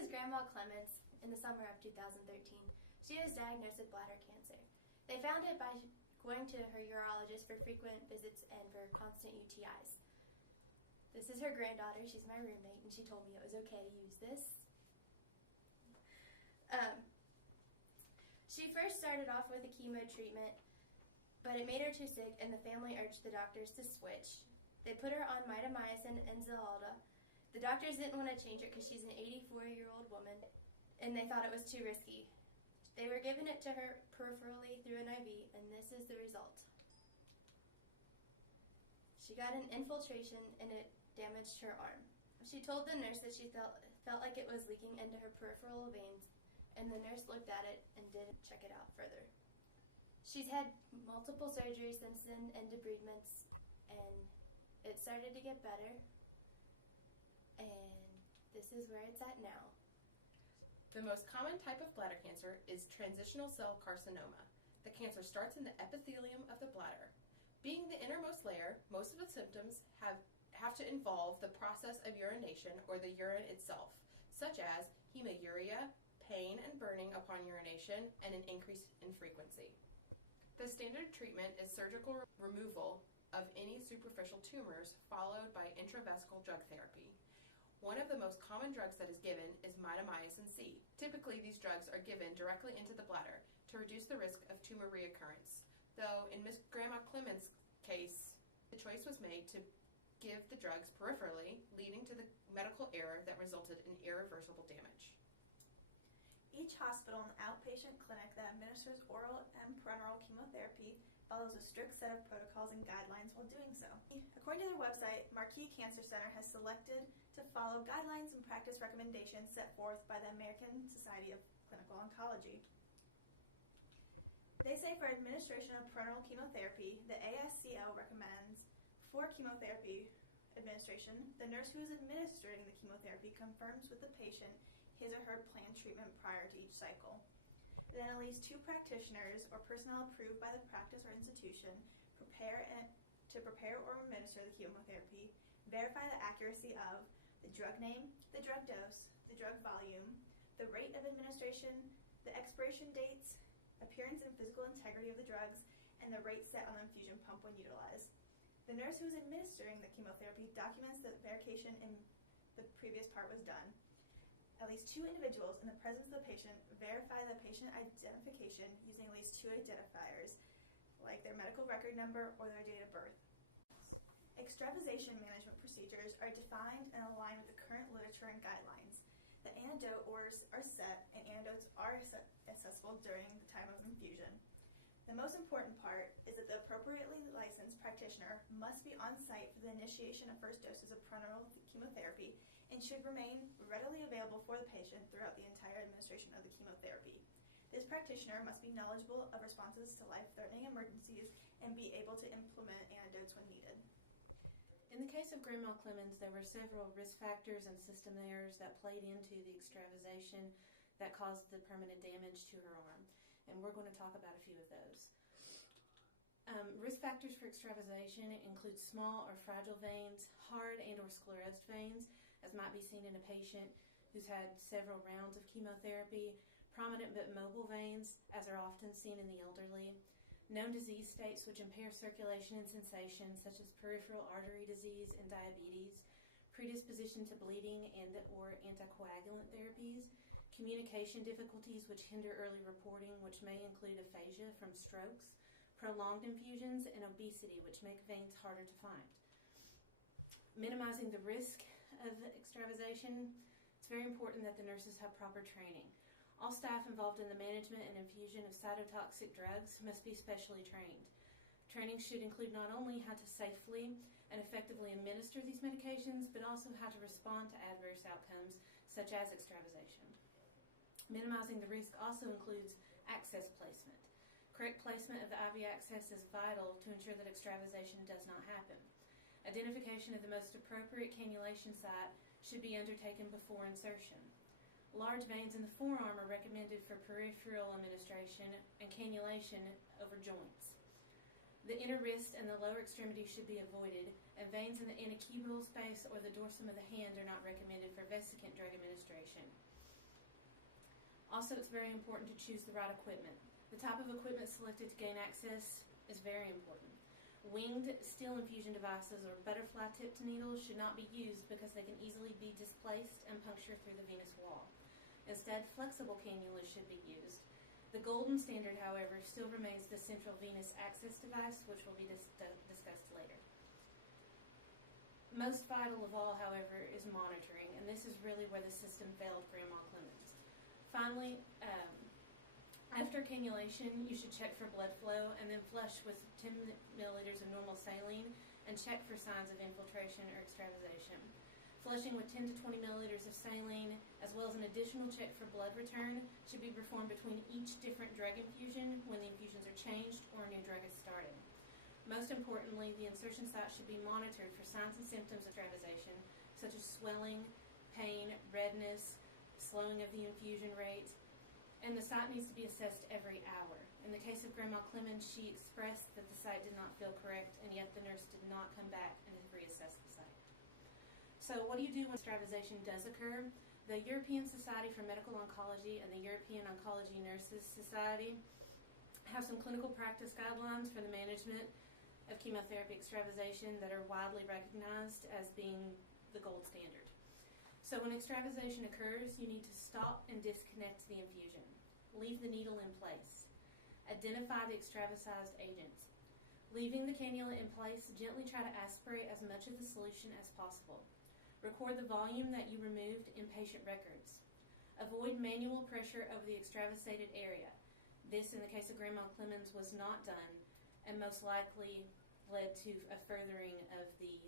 is Grandma Clements in the summer of 2013. She was diagnosed with bladder cancer. They found it by going to her urologist for frequent visits and for constant UTIs. This is her granddaughter. She's my roommate, and she told me it was okay to use this. She first started off with a chemo treatment, but it made her too sick, and the family urged the doctors to switch. They put her on mitomycin and Xylda. The doctors didn't want to change it because she's an 84-year-old woman, and they thought it was too risky. They were giving it to her peripherally through an IV, and this is the result. She got an infiltration, and it damaged her arm. She told the nurse that she felt like it was leaking into her peripheral veins, and the nurse looked at it and didn't check it out further. She's had multiple surgeries since then and debridements, and it started to get better, and this is where it's at now. The most common type of bladder cancer is transitional cell carcinoma. The cancer starts in the epithelium of the bladder. Being the innermost layer, most of the symptoms have to involve the process of urination or the urine itself, such as hematuria, pain and burning upon urination, and an increase in frequency. The standard treatment is surgical removal of any superficial tumors followed by intravesical drug therapy. One of the most common drugs that is given is mitomycin C. Typically, these drugs are given directly into the bladder to reduce the risk of tumor reoccurrence. Though in Miss Grandma Clements' case, the choice was made to give the drugs peripherally, leading to the medical error that resulted in irreversible damage. Each hospital and outpatient clinic that administers oral and parenteral chemotherapy follows a strict set of protocols and guidelines while doing so. According to their website, Marquis Cancer Center has selected to follow guidelines and practice recommendations set forth by the American Society of Clinical Oncology. They say for administration of parenteral chemotherapy, the ASCO recommends for chemotherapy administration, the nurse who is administering the chemotherapy confirms with the patient his or her planned treatment prior to each cycle. Then at least 2 practitioners or personnel approved by the practice or institution prepare or administer the chemotherapy, verify the accuracy of the drug name, the drug dose, the drug volume, the rate of administration, the expiration dates, appearance and physical integrity of the drugs, and the rate set on the infusion pump when utilized. The nurse who is administering the chemotherapy documents that verification in the previous part was done. At least 2 individuals in the presence of the patient verify the patient identification using at least 2 identifiers, like their medical record number or their date of birth. Extravasation management procedures are defined and aligned with the current literature and guidelines. The antidote orders are set, and antidotes are accessible during the time of infusion. The most important part is that the appropriately licensed practitioner must be on site for the initiation of first doses of parenteral chemotherapy and should remain readily available for the patient throughout the entire administration of the chemotherapy. This practitioner must be knowledgeable of responses to life-threatening emergencies and be able to implement antidotes when needed. In the case of Grandma Clements, there were several risk factors and system errors that played into the extravasation that caused the permanent damage to her arm, and we're going to talk about a few of those. Risk factors for extravasation include small or fragile veins, hard and or sclerosed veins, as might be seen in a patient who's had several rounds of chemotherapy, prominent but mobile veins, as are often seen in the elderly, known disease states which impair circulation and sensation, such as peripheral artery disease and diabetes, predisposition to bleeding and or anticoagulant therapies, communication difficulties which hinder early reporting, which may include aphasia from strokes, prolonged infusions, and obesity, which make veins harder to find. Minimizing the risk of extravasation, it's very important that the nurses have proper training. All staff involved in the management and infusion of cytotoxic drugs must be specially trained. Training should include not only how to safely and effectively administer these medications, but also how to respond to adverse outcomes, such as extravasation. Minimizing the risk also includes access placement. Correct placement of the IV access is vital to ensure that extravasation does not happen. Identification of the most appropriate cannulation site should be undertaken before insertion. Large veins in the forearm are recommended for peripheral administration and cannulation over joints. The inner wrist and the lower extremity should be avoided, and veins in the antecubital space or the dorsum of the hand are not recommended for vesicant drug administration. Also, it's very important to choose the right equipment. The type of equipment selected to gain access is very important. Winged steel infusion devices or butterfly-tipped needles should not be used because they can easily be displaced and puncture through the venous wall. Instead, flexible cannulas should be used. The golden standard, however, still remains the central venous access device, which will be discussed later. Most vital of all, however, is monitoring, and this is really where the system failed Grandma Clemens. Finally, after cannulation, you should check for blood flow and then flush with 10 milliliters of normal saline and check for signs of infiltration or extravasation. Flushing with 10 to 20 milliliters of saline, as well as an additional check for blood return, should be performed between each different drug infusion when the infusions are changed or a new drug is started. Most importantly, the insertion site should be monitored for signs and symptoms of extravasation, such as swelling, pain, redness, slowing of the infusion rate, and the site needs to be assessed every hour. In the case of Grandma Clemens, she expressed that the site did not feel correct, and yet the nurse did not come back and reassess the site. So what do you do when extravasation does occur? The European Society for Medical Oncology and the European Oncology Nurses Society have some clinical practice guidelines for the management of chemotherapy extravasation that are widely recognized as being the gold standard. So when extravasation occurs, you need to stop and disconnect the infusion. Leave the needle in place. Identify the extravasized agent. Leaving the cannula in place, gently try to aspirate as much of the solution as possible. Record the volume that you removed in patient records. Avoid manual pressure over the extravasated area. This, in the case of Grandma Clemens, was not done and most likely led to a furthering of the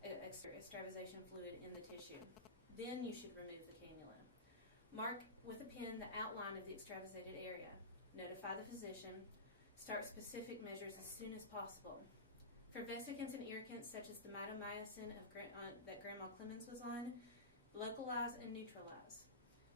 extravasation fluid in the tissue. Then you should remove the cannula. Mark with a pen the outline of the extravasated area. Notify the physician. Start specific measures as soon as possible. For vesicants and irritants such as the mitomycin that Grandma Clemens was on, localize and neutralize.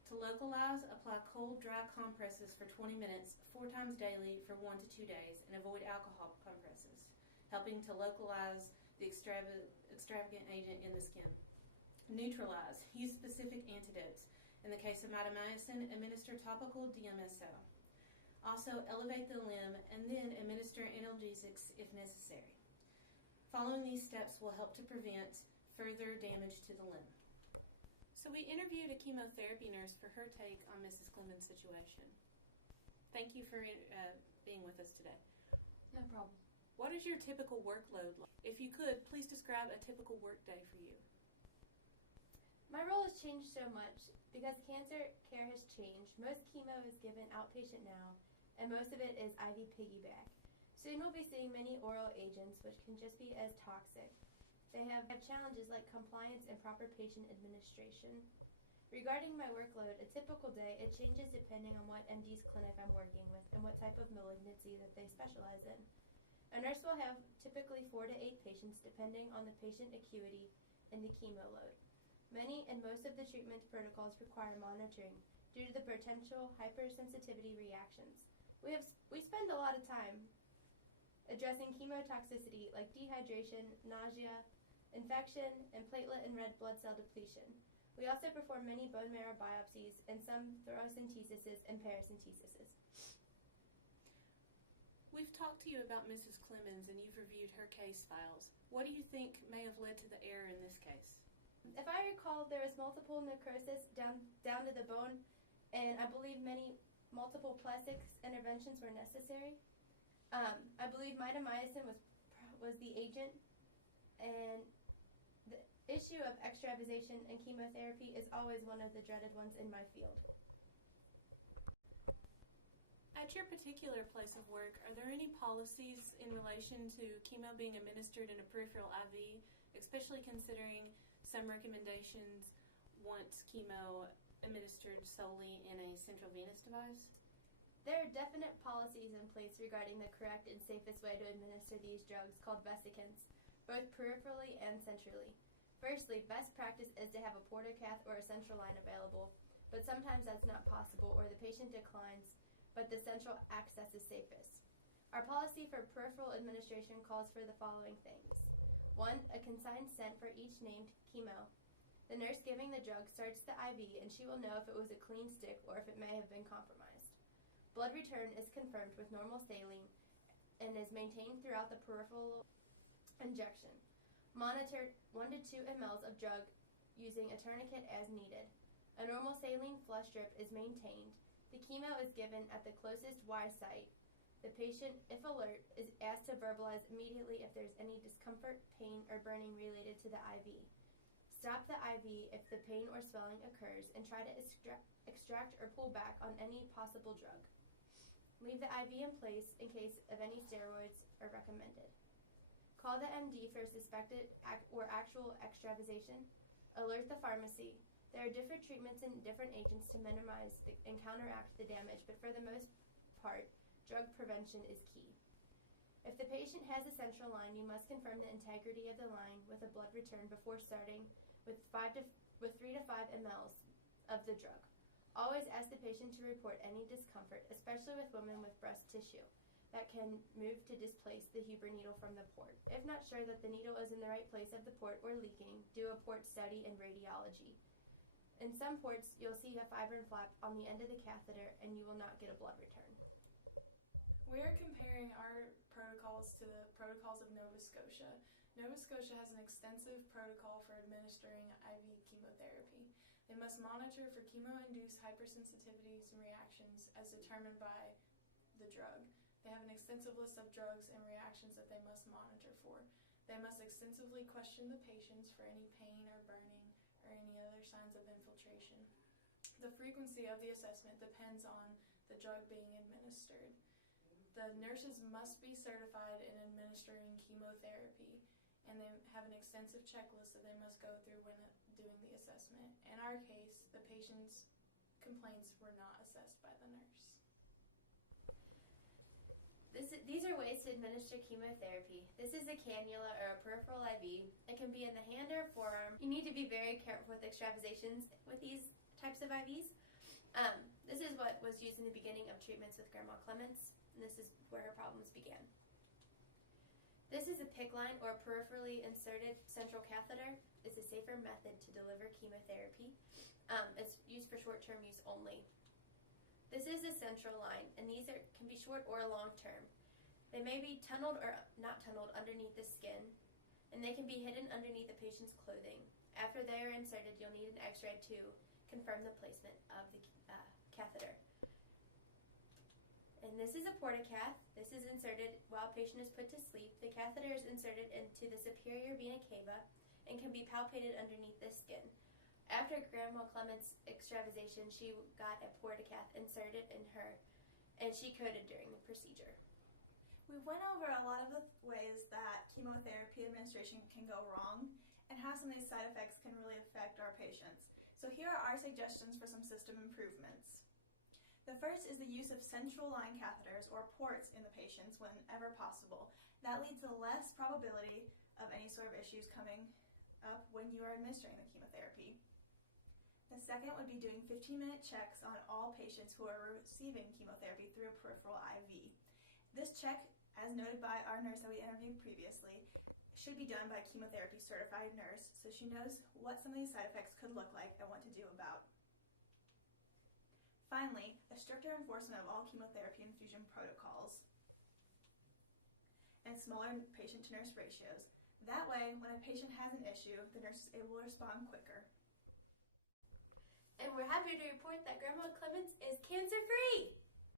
To localize, apply cold, dry compresses for 20 minutes 4 times daily for 1 to 2 days and avoid alcohol compresses, helping to localize the extravagant agent in the skin. Neutralize. Use specific antidotes. In the case of mitomycin, administer topical DMSO. Also, elevate the limb and then administer analgesics if necessary. Following these steps will help to prevent further damage to the limb. So we interviewed a chemotherapy nurse for her take on Mrs. Clemens' situation. Thank you for being with us today. No problem. What is your typical workload like? If you could, please describe a typical workday for you. My role has changed so much because cancer care has changed. Most chemo is given outpatient now, and most of it is IV piggyback. Soon we'll be seeing many oral agents which can just be as toxic. They have challenges like compliance and proper patient administration. Regarding my workload, a typical day, it changes depending on what MD's clinic I'm working with and what type of malignancy that they specialize in. A nurse will have typically 4 to 8 patients depending on the patient acuity and the chemo load. Many and most of the treatment protocols require monitoring due to the potential hypersensitivity reactions. We spend a lot of time addressing chemotoxicity like dehydration, nausea, infection, and platelet and red blood cell depletion. We also perform many bone marrow biopsies and some thoracentesis and paracentesis. We've talked to you about Mrs. Clemens and you've reviewed her case files. What do you think may have led to the error in this case? If I recall, there was multiple necrosis down to the bone, and I believe multiple plastics interventions were necessary. I believe mitomycin was the agent, and the issue of extravasation and chemotherapy is always one of the dreaded ones in my field. At your particular place of work, are there any policies in relation to chemo being administered in a peripheral IV, especially considering some recommendations want chemo administered solely in a central venous device? There are definite policies in place regarding the correct and safest way to administer these drugs called vesicants, both peripherally and centrally. Firstly, best practice is to have a portacath or a central line available, but sometimes that's not possible or the patient declines, but the central access is safest. Our policy for peripheral administration calls for the following things. 1, a consigned cent for each named chemo. The nurse giving the drug starts the IV, and she will know if it was a clean stick or if it may have been compromised. Blood return is confirmed with normal saline and is maintained throughout the peripheral injection. Monitored 1 to 2 mL of drug using a tourniquet as needed. A normal saline flush drip is maintained. The chemo is given at the closest Y site. The patient, if alert, is asked to verbalize immediately if there's any discomfort, pain, or burning related to the IV. Stop the IV if the pain or swelling occurs and try to extract or pull back on any possible drug. Leave the IV in place in case of any steroids are recommended. Call the MD for suspected or actual extravasation. Alert the pharmacy. There are different treatments and different agents to minimize and counteract the damage, but for the most part, drug prevention is key. If the patient has a central line, you must confirm the integrity of the line with a blood return before starting with 3 to 5 mL of the drug. Always ask the patient to report any discomfort, especially with women with breast tissue, that can move to displace the Huber needle from the port. If not sure that the needle is in the right place of the port or leaking, do a port study in radiology. In some ports, you'll see a fibrin flap on the end of the catheter and you will not get a blood return. We are comparing our protocols to the protocols of Nova Scotia. Nova Scotia has an extensive protocol for administering IV chemotherapy. They must monitor for chemo-induced hypersensitivities and reactions as determined by the drug. They have an extensive list of drugs and reactions that they must monitor for. They must extensively question the patients for any pain or burning or any other signs of infiltration. The frequency of the assessment depends on the drug being administered. The nurses must be certified in administering chemotherapy, and they have an extensive checklist that they must go through when doing the assessment. In our case, the patient's complaints were not assessed by the nurse. These are ways to administer chemotherapy. This is a cannula or a peripheral IV. It can be in the hand or forearm. You need to be very careful with extravasations with these types of IVs. This is what was used in the beginning of treatments with Grandma Clements, and this is where her problems began. This is a PICC line or peripherally inserted central catheter. It's a safer method to deliver chemotherapy. It's used for short-term use only. This is a central line, and these can be short or long-term. They may be tunneled or not tunneled underneath the skin, and they can be hidden underneath the patient's clothing. After they are inserted, you'll need an x-ray to confirm the placement of the catheter. And this is a portacath. This is inserted while patient is put to sleep. The catheter is inserted into the superior vena cava and can be palpated underneath the skin. After Grandma Clements' extravasation, she got a portacath inserted in her, and she coded during the procedure. We went over a lot of the ways that chemotherapy administration can go wrong and how some of these side effects can really affect our patients. So here are our suggestions for some system improvements. The first is the use of central line catheters or ports in the patients whenever possible. That leads to less probability of any sort of issues coming up when you are administering the chemotherapy. The second would be doing 15-minute checks on all patients who are receiving chemotherapy through a peripheral IV. This check, as noted by our nurse that we interviewed previously, should be done by a chemotherapy certified nurse so she knows what some of these side effects could look like and what to do about. Finally, a stricter enforcement of all chemotherapy infusion protocols and smaller patient-to-nurse ratios. That way, when a patient has an issue, the nurse is able to respond quicker. And we're happy to report that Grandma